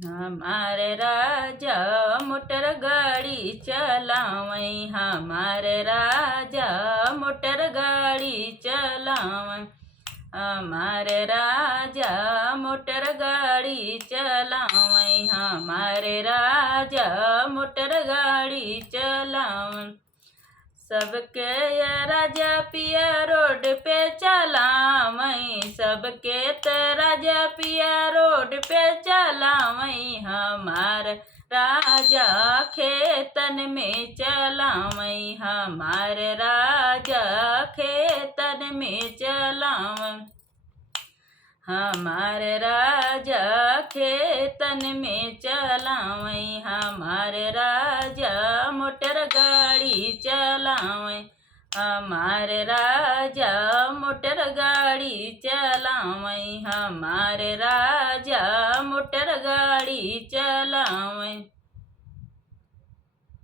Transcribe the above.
हमारे राजा मोटर गाड़ी चलावई, हमारे राजा मोटर गाड़ी चलावई, हमारे राजा मोटर गाड़ी चलावई, हमारे राजा मोटर गाड़ी चलावई। सबके ये राजा पिया रोड पे चलावई, सबके त राजा पिया रोड पे चलावई, हमार राजा खेतन में चलावई, हमार राजा खेतन में चलावई, हमारे राजा खेतन में चलावई, हमारे राजा मोटर गाड़ी चलावई, हमारे राजा मोटर गाड़ी चलावई, हमारे राजा मोटर गाड़ी चलावई।